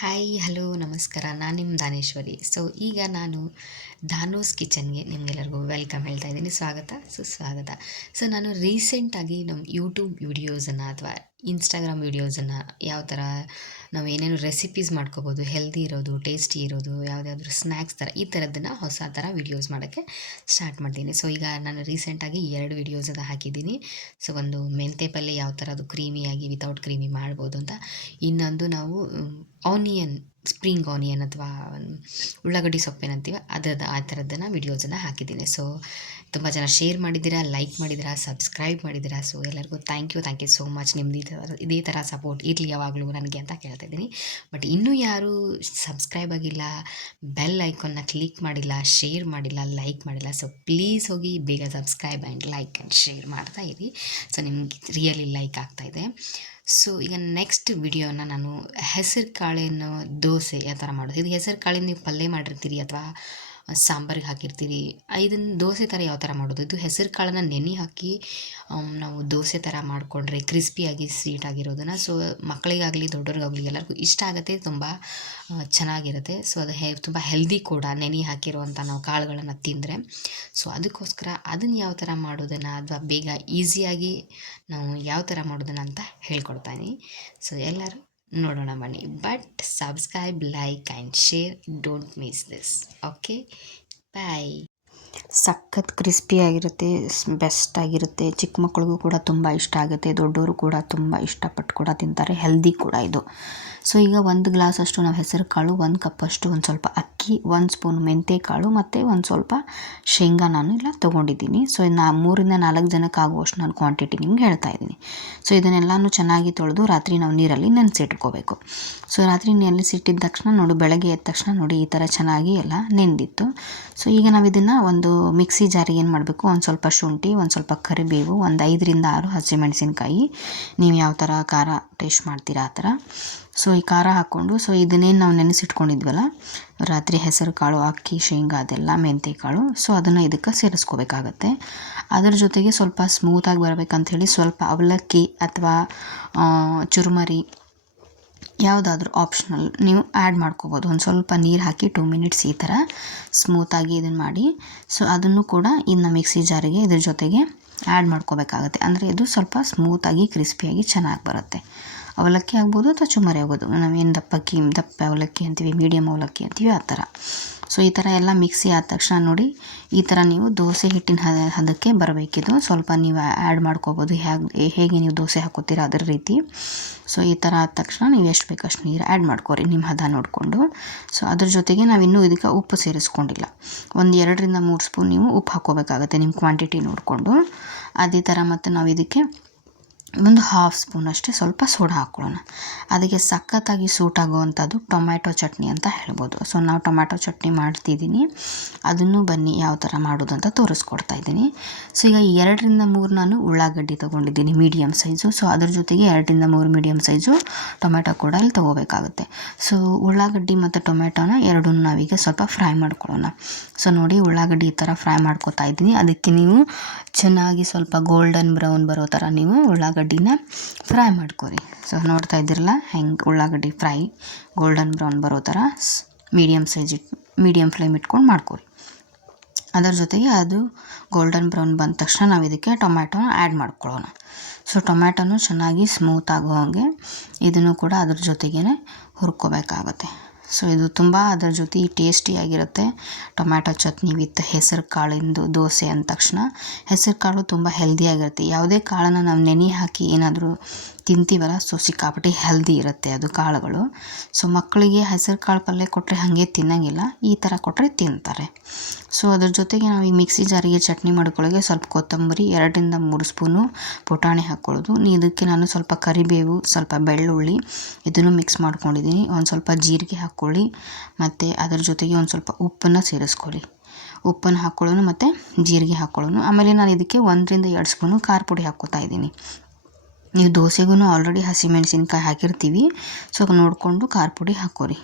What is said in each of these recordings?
Hi hello ನಮಸ್ಕಾರ. ನಾನು ನಿಮ್ಮ ದಾನೇಶ್ವರಿ. ಸೊ ಈಗ ನಾನು ಧಾನೂಸ್ ಕಿಚನ್ಗೆ ನಿಮಗೆಲ್ಲರಿಗೂ ವೆಲ್ಕಮ್ ಹೇಳ್ತಾ ಇದ್ದೀನಿ. ಸ್ವಾಗತ ಸುಸ್ವಾಗತ. ಸೊ ನಾನು ರೀಸೆಂಟಾಗಿ ನಮ್ಮ ಯೂಟ್ಯೂಬ್ ವಿಡಿಯೋಸನ್ನು ಅಥವಾ ಇನ್ಸ್ಟಾಗ್ರಾಮ್ ವಿಡಿಯೋಸನ್ನು ಯಾವ ಥರ ನಾವು ಏನೇನು ರೆಸಿಪೀಸ್ ಮಾಡ್ಕೋಬೋದು, ಹೆಲ್ದಿ ಇರೋದು, ಟೇಸ್ಟಿ ಇರೋದು, ಯಾವುದಾದ್ರೂ ಸ್ನ್ಯಾಕ್ಸ್ ಥರ ಈ ಥರದ್ದನ್ನು ಹೊಸ ಥರ ವಿಡಿಯೋಸ್ ಮಾಡೋಕ್ಕೆ ಸ್ಟಾರ್ಟ್ ಮಾಡ್ತೀನಿ. ಸೊ ಈಗ ನಾನು ರೀಸೆಂಟಾಗಿ 2 ವಿಡಿಯೋಸನ್ನು ಹಾಕಿದ್ದೀನಿ. ಸೊ ಒಂದು ಮೆಂತೆ ಪಲ್ಯ ಯಾವ ಥರ ಅದು ಕ್ರೀಮಿಯಾಗಿ ವಿತೌಟ್ ಕ್ರೀಮಿ ಮಾಡ್ಬೋದು ಅಂತ, ಇನ್ನೊಂದು ನಾವು ಆನಿಯನ್ ಸ್ಪ್ರಿಂಗ್ ಆನಿಯನ್ ಅಥವಾ ಉಳ್ಳಾಗಡ್ಡಿ ಸೊಪ್ಪೇನಂತೀವಿ ಆ ಥರದ್ದನ್ನು ವಿಡಿಯೋಸನ್ನು ಹಾಕಿದ್ದೀನಿ. ಸೊ ತುಂಬ ಜನ ಶೇರ್ ಮಾಡಿದ್ದೀರಾ, ಲೈಕ್ ಮಾಡಿದ್ದೀರಾ, ಸಬ್ಸ್ಕ್ರೈಬ್ ಮಾಡಿದ್ದೀರಾ. ಸೊ ಎಲ್ಲರಿಗೂ ಥ್ಯಾಂಕ್ ಯು ಸೋ ಮಚ್. ನಿಮ್ದು ಇದೇ ಥರ ಸಪೋರ್ಟ್ ಇರಲಿ ಯಾವಾಗಲೂ ನನಗೆ ಅಂತ ಕೇಳ್ತಾ ಇದ್ದೀನಿ. ಬಟ್ ಇನ್ನೂ ಯಾರು ಸಬ್ಸ್ಕ್ರೈಬ್ ಆಗಿಲ್ಲ, ಬೆಲ್ ಐಕಾನ್ನ ಕ್ಲಿಕ್ ಮಾಡಿಲ್ಲ, ಶೇರ್ ಮಾಡಿಲ್ಲ, ಲೈಕ್ ಮಾಡಿಲ್ಲ, ಸೊ ಪ್ಲೀಸ್ ಹೋಗಿ ಬೇಗ subscribe and like and share ಮಾಡ್ತಾ ಇರಿ. ಸೊ ನಿಮ್ಗೆ ರಿಯಲಿ ಲೈಕ್ ಆಗ್ತಾಯಿದೆ. ಸೊ ಈಗ ನೆಕ್ಸ್ಟ್ ವಿಡಿಯೋನ ನಾನು ಹೆಸರು ಕಾಳಿನ ದೋಸೆ ಯಾವ ಥರ ಮಾಡೋದು, ಇದು ಹೆಸರು ಕಾಳಿನ ನೀವು ಪಲ್ಯ ಮಾಡಿರ್ತೀರಿ ಅಥವಾ ಸಾಂಬಾರಿಗೆ ಹಾಕಿರ್ತೀರಿ, ಇದನ್ನು ದೋಸೆ ಥರ ಯಾವ ಥರ ಮಾಡೋದು, ಇದು ಹೆಸರು ಕಾಳನ್ನು ನೆನೆ ಹಾಕಿ ನಾವು ದೋಸೆ ಥರ ಮಾಡಿಕೊಂಡ್ರೆ ಕ್ರಿಸ್ಪಿಯಾಗಿ ಸ್ವೀಟ್ ಆಗಿರೋದನ್ನು, ಸೊ ಮಕ್ಕಳಿಗಾಗಲಿ ದೊಡ್ಡವ್ರಿಗಾಗಲಿ ಎಲ್ಲರಿಗೂ ಇಷ್ಟ ಆಗುತ್ತೆ, ತುಂಬ ಚೆನ್ನಾಗಿರುತ್ತೆ. ಸೊ ಅದು ತುಂಬ ಹೆಲ್ದಿ ಕೂಡ, ನೆನೆ ಹಾಕಿರುವಂಥ ನಾವು ಕಾಳುಗಳನ್ನು ತಿಂದರೆ. ಸೊ ಅದಕ್ಕೋಸ್ಕರ ಅದನ್ನು ಯಾವ ಥರ ಮಾಡೋದನ್ನು ಅಥವಾ ಬೇಗ ಈಸಿಯಾಗಿ ನಾವು ಯಾವ ಥರ ಮಾಡೋದನ್ನು ಅಂತ ಹೇಳ್ಕೊಡ್ತಾಯಿದ್ದೀನಿ. ಸೊ ಎಲ್ಲರೂ ನೋಡೋಣ ಬನ್ನಿ. But subscribe, like and share, don't miss this. Okay, bye. ಸಖತ್ ಕ್ರಿಸ್ಪಿಯಾಗಿರುತ್ತೆ, ಬೆಸ್ಟ್ ಆಗಿರುತ್ತೆ. ಚಿಕ್ಕ ಮಕ್ಕಳಿಗೂ ಕೂಡ ತುಂಬ ಇಷ್ಟ ಆಗುತ್ತೆ, ದೊಡ್ಡವರು ಕೂಡ ತುಂಬ ಇಷ್ಟಪಟ್ಟು ಕೂಡ ತಿಂತಾರೆ, ಹೆಲ್ದಿ ಕೂಡ ಇದು. ಸೊ ಈಗ 1 ಗ್ಲಾಸಷ್ಟು ನಾವು ಹೆಸರು ಕಾಳು, 1 ಕಪ್ಪಷ್ಟು ಒಂದು ಸ್ವಲ್ಪ ಅಕ್ಕಿ, 1 ಸ್ಪೂನ್ ಮೆಂತೆ ಕಾಳು ಮತ್ತು ಒಂದು ಸ್ವಲ್ಪ ಶೇಂಗಾ ನಾನು ಇಲ್ಲ ತೊಗೊಂಡಿದ್ದೀನಿ. ಸೊ 3 ರಿಂದ 4 ಜನಕ್ಕೆ ಆಗುವಷ್ಟು ನಾನು ಕ್ವಾಂಟಿಟಿ ನಿಮ್ಗೆ ಹೇಳ್ತಾ ಇದ್ದೀನಿ. ಸೊ ಇದನ್ನೆಲ್ಲನೂ ಚೆನ್ನಾಗಿ ತೊಳೆದು ರಾತ್ರಿ ನಾವು ನೀರಲ್ಲಿ ನೆನೆಸಿಟ್ಕೋಬೇಕು. ಸೊ ರಾತ್ರಿ ನೆನೆಸಿಟ್ಟಿದ ತಕ್ಷಣ ನೋಡಿ, ಬೆಳಗ್ಗೆ ಎದ್ದ ತಕ್ಷಣ ನೋಡಿ ಈ ಥರ ಚೆನ್ನಾಗಿ ಎಲ್ಲ ನೆಂದಿತ್ತು. ಸೊ ಈಗ ನಾವು ಇದನ್ನು ಒಂದು ಮಿಕ್ಸಿ ಜಾರಿಗೆ ಏನು ಮಾಡಬೇಕು, ಒಂದು ಸ್ವಲ್ಪ ಶುಂಠಿ, ಒಂದು ಸ್ವಲ್ಪ ಕರಿಬೇವು, ಒಂದು 5 ರಿಂದ 6 ಹಸಿಮೆಣಸಿನ್ಕಾಯಿ, ನೀವು ಯಾವ ಥರ ಖಾರ ಟೇಸ್ಟ್ ಮಾಡ್ತೀರಾ ಆ ಥರ. ಸೊ ಈ ಖಾರ ಹಾಕ್ಕೊಂಡು, ಸೊ ಇದನ್ನೇನು ನಾವು ನೆನೆಸಿಟ್ಕೊಂಡಿದ್ವಲ್ಲ ರಾತ್ರಿ, ಹೆಸರು ಕಾಳು, ಅಕ್ಕಿ, ಶೇಂಗಾ ಅದೆಲ್ಲ, ಮೆಂತೆ ಕಾಳು, ಸೊ ಅದನ್ನು ಇದಕ್ಕೆ ಸೇರಿಸ್ಕೋಬೇಕಾಗತ್ತೆ. ಅದರ ಜೊತೆಗೆ ಸ್ವಲ್ಪ ಸ್ಮೂತಾಗಿ ಬರಬೇಕಂಥೇಳಿ ಸ್ವಲ್ಪ ಅವಲಕ್ಕಿ ಅಥವಾ ಚುರುಮರಿ ಯಾವುದಾದ್ರೂ ಆಪ್ಷನಲ್ ನೀವು ಆ್ಯಡ್ ಮಾಡ್ಕೋಬೋದು. ಒಂದು ಸ್ವಲ್ಪ ನೀರು ಹಾಕಿ 2 ಮಿನಿಟ್ಸ್ ಈ ಥರ ಸ್ಮೂತಾಗಿ ಇದನ್ನು ಮಾಡಿ, ಸೊ ಅದನ್ನು ಕೂಡ ಇನ್ನು ಮಿಕ್ಸಿ ಜಾರಿಗೆ ಇದ್ರ ಜೊತೆಗೆ ಆ್ಯಡ್ ಮಾಡ್ಕೋಬೇಕಾಗತ್ತೆ. ಅಂದರೆ ಇದು ಸ್ವಲ್ಪ ಸ್ಮೂತಾಗಿ ಕ್ರಿಸ್ಪಿಯಾಗಿ ಚೆನ್ನಾಗಿ ಬರುತ್ತೆ. ಅವಲಕ್ಕಿ ಆಗ್ಬೋದು ಅಥವಾ ಚುಮರಿ ಆಗ್ಬೋದು, ನಾವೇನು ದಪ್ಪ ಅವಲಕ್ಕಿ ಅಂತೀವಿ, ಮೀಡಿಯಮ್ ಅವಲಕ್ಕಿ ಅಂತೀವಿ, ಆ ಥರ. ಸೊ ಈ ಥರ ಎಲ್ಲ ಮಿಕ್ಸಿ ಆದ ತಕ್ಷಣ ನೋಡಿ ಈ ಥರ ನೀವು ದೋಸೆ ಹಿಟ್ಟಿನ ಹದಕ್ಕೆ ಬರಬೇಕಿದು. ಸ್ವಲ್ಪ ನೀವು ಆ್ಯಡ್ ಮಾಡ್ಕೋಬೋದು, ಹೇಗೆ ನೀವು ದೋಸೆ ಹಾಕೋತೀರ ಅದರ ರೀತಿ. ಸೊ ಈ ಥರ ಆದ ತಕ್ಷಣ ನೀವು ಎಷ್ಟು ಬೇಕಷ್ಟು ನೀರು ಆ್ಯಡ್ ಮಾಡ್ಕೊರಿ ನಿಮ್ಮ ಹದ ನೋಡಿಕೊಂಡು. ಸೊ ಅದ್ರ ಜೊತೆಗೆ ನಾವಿನ್ನೂ ಇದಕ್ಕೆ ಉಪ್ಪು ಸೇರಿಸ್ಕೊಂಡಿಲ್ಲ. ಒಂದು 2 ರಿಂದ 3 ಸ್ಪೂನ್ ನೀವು ಉಪ್ಪು ಹಾಕ್ಕೋಬೇಕಾಗತ್ತೆ ನಿಮ್ಮ ಕ್ವಾಂಟಿಟಿ ನೋಡಿಕೊಂಡು. ಅದೇ ಥರ ಮತ್ತು ನಾವು ಇದಕ್ಕೆ ಒಂದು 1/2 ಸ್ಪೂನ್ ಅಷ್ಟೇ ಸ್ವಲ್ಪ ಸೋಡಾ ಹಾಕ್ಕೊಳ್ಳೋಣ. ಅದಕ್ಕೆ ಸಖತ್ತಾಗಿ ಸೂಟ್ ಆಗುವಂಥದ್ದು ಟೊಮ್ಯಾಟೊ ಚಟ್ನಿ ಅಂತ ಹೇಳ್ಬೋದು. ಸೊ ನಾವು ಟೊಮ್ಯಾಟೊ ಚಟ್ನಿ ಮಾಡ್ತಿದ್ದೀನಿ, ಅದನ್ನು ಬನ್ನಿ ಯಾವ ಥರ ಮಾಡೋದು ಅಂತ ತೋರಿಸ್ಕೊಡ್ತಾ ಇದ್ದೀನಿ. ಸೊ ಈಗ 2 ರಿಂದ 3 ನಾನು ಉಳ್ಳಾಗಡ್ಡಿ ತೊಗೊಂಡಿದ್ದೀನಿ ಮೀಡಿಯಮ್ ಸೈಜು. ಸೊ ಅದ್ರ ಜೊತೆಗೆ 2 ರಿಂದ 3 ಮೀಡಿಯಮ್ ಸೈಜು ಟೊಮ್ಯಾಟೊ ಕೂಡ ಇಲ್ಲಿ ತೊಗೋಬೇಕಾಗುತ್ತೆ. ಸೊ ಉಳ್ಳಾಗಡ್ಡಿ ಮತ್ತು ಟೊಮ್ಯಾಟೊನ ಎರಡನ್ನೂ ನಾವೀಗ ಸ್ವಲ್ಪ ಫ್ರೈ ಮಾಡ್ಕೊಳ್ಳೋಣ. ಸೊ ನೋಡಿ ಉಳ್ಳಾಗಡ್ಡಿ ಈ ಥರ ಫ್ರೈ ಮಾಡ್ಕೊತಾ ಇದ್ದೀನಿ. ಅದಕ್ಕೆ ನೀವು ಚೆನ್ನಾಗಿ ಸ್ವಲ್ಪ ಗೋಲ್ಡನ್ ಬ್ರೌನ್ ಬರೋ ಥರ ನೀವು ಉಳ್ಳಾಗಡ್ಡಿನ ಫ್ರೈ ಮಾಡ್ಕೊರಿ. ಸೊ ನೋಡ್ತಾ ಇದ್ದೀರಲ್ಲ ಹೆಂಗೆ ಉಳ್ಳಾಗಡ್ಡಿ ಫ್ರೈ ಗೋಲ್ಡನ್ ಬ್ರೌನ್ ಬರೋ ಥರ ಮೀಡಿಯಮ್ ಫ್ಲೇಮ್ ಇಟ್ಕೊಂಡು ಮಾಡ್ಕೊರಿ. ಅದರ ಜೊತೆಗೆ ಅದು ಗೋಲ್ಡನ್ ಬ್ರೌನ್ ಬಂದ ತಕ್ಷಣ ನಾವು ಇದಕ್ಕೆ ಟೊಮ್ಯಾಟೊನ ಆ್ಯಡ್ ಮಾಡ್ಕೊಳ್ಳೋಣ. ಸೊ ಟೊಮ್ಯಾಟೊನು ಚೆನ್ನಾಗಿ ಸ್ಮೂತ್ ಆಗೋ ಹಾಗೆ ಇದನ್ನು ಕೂಡ ಅದ್ರ ಜೊತೆಗೇ ಹುರ್ಕೋಬೇಕಾಗತ್ತೆ. ಸೊ ಇದು ತುಂಬ ಅದರ ಜೊತೆ ಟೇಸ್ಟಿಯಾಗಿರುತ್ತೆ. ಟೊಮ್ಯಾಟೊ ಚಟ್ನಿ ವಿತ್ ಹೆಸರು ಕಾಳಿಂದು ದೋಸೆ ಅಂದ ತಕ್ಷಣ, ಹೆಸರು ಕಾಳು ತುಂಬ ಹೆಲ್ದಿಯಾಗಿರುತ್ತೆ. ಯಾವುದೇ ಕಾಳನ್ನು ನಾವು ನೆನೆ ಹಾಕಿ ಏನಾದರೂ ತಿಂತೀವಲ್ಲ, ಸೊ ಸಿಕ್ಕಾಪಟ್ಟೆ ಹೆಲ್ದಿ ಇರುತ್ತೆ ಅದು ಕಾಳುಗಳು. ಸೊ ಮಕ್ಕಳಿಗೆ ಹೆಸರು ಕಾಳು ಪಲ್ಯ ಕೊಟ್ಟರೆ ಹಾಗೆ ತಿನ್ನೋಂಗಿಲ್ಲ, ಈ ಥರ ಕೊಟ್ಟರೆ ತಿಂತಾರೆ. ಸೊ ಅದ್ರ ಜೊತೆಗೆ ನಾವು ಈ ಮಿಕ್ಸಿ ಜಾರಿಗೆ ಚಟ್ನಿ ಮಾಡ್ಕೊಳ್ಳೋಕೆ ಸ್ವಲ್ಪ ಕೊತ್ತಂಬರಿ, 2 ರಿಂದ 3 ಸ್ಪೂನು ಪುಟಾಣಿ ಹಾಕ್ಕೊಳ್ಳೋದು. ಇದಕ್ಕೆ ನಾನು ಸ್ವಲ್ಪ ಕರಿಬೇವು, ಸ್ವಲ್ಪ ಬೆಳ್ಳುಳ್ಳಿ ಇದನ್ನು ಮಿಕ್ಸ್ ಮಾಡ್ಕೊಂಡಿದ್ದೀನಿ. ಒಂದು ಸ್ವಲ್ಪ ಜೀರಿಗೆ ಹಾಕ್ಕೊಳ್ಳಿ ಮತ್ತು ಅದರ ಜೊತೆಗೆ ಒಂದು ಸ್ವಲ್ಪ ಉಪ್ಪನ್ನು ಸೇರಿಸ್ಕೊಳ್ಳಿ. ಉಪ್ಪನ್ನು ಹಾಕ್ಕೊಳ್ಳೋನು ಮತ್ತು ಜೀರಿಗೆ ಹಾಕ್ಕೊಳ್ಳೋನು. ಆಮೇಲೆ ನಾನು ಇದಕ್ಕೆ 1 ರಿಂದ 2 ಸ್ಪೂನು ಖಾರ ಪುಡಿ ಹಾಕ್ಕೋತಾ ಇದ್ದೀನಿ. ನೀವು ದೋಸೆಗೂ ಆಲ್ರೆಡಿ ಹಸಿಮೆಣಸಿನ್ಕಾಯಿ ಹಾಕಿರ್ತೀವಿ, ಸೊ ನೋಡಿಕೊಂಡು ಖಾರ ಪುಡಿ ಹಾಕ್ಕೋರಿ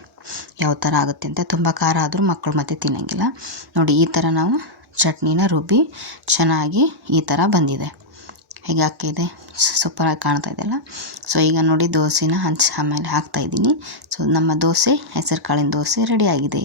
ಯಾವ ಥರ ಆಗುತ್ತೆ ಅಂತ. ತುಂಬ ಖಾರ ಆದರೂ ಮಕ್ಕಳು ಮತ್ತೆ ತಿನ್ನೋಂಗಿಲ್ಲ. ನೋಡಿ ಈ ಥರ ನಾವು ಚಟ್ನಿನ ರುಬ್ಬಿ ಚೆನ್ನಾಗಿ ಈ ಥರ ಬಂದಿದೆ. ಹೇಗೆ ಹಾಕಿದೆ, ಸೂಪರಾಗಿ ಕಾಣ್ತಾ ಇದೆಯಲ್ಲ. ಸೊ ಈಗ ನೋಡಿ ದೋಸೆನ ಆಮೇಲೆ ಹಾಕ್ತಾಯಿದ್ದೀನಿ. ಸೊ ನಮ್ಮ ದೋಸೆ, ಹೆಸರು ಕಾಳಿನ ದೋಸೆ ರೆಡಿ ಆಗಿದೆ.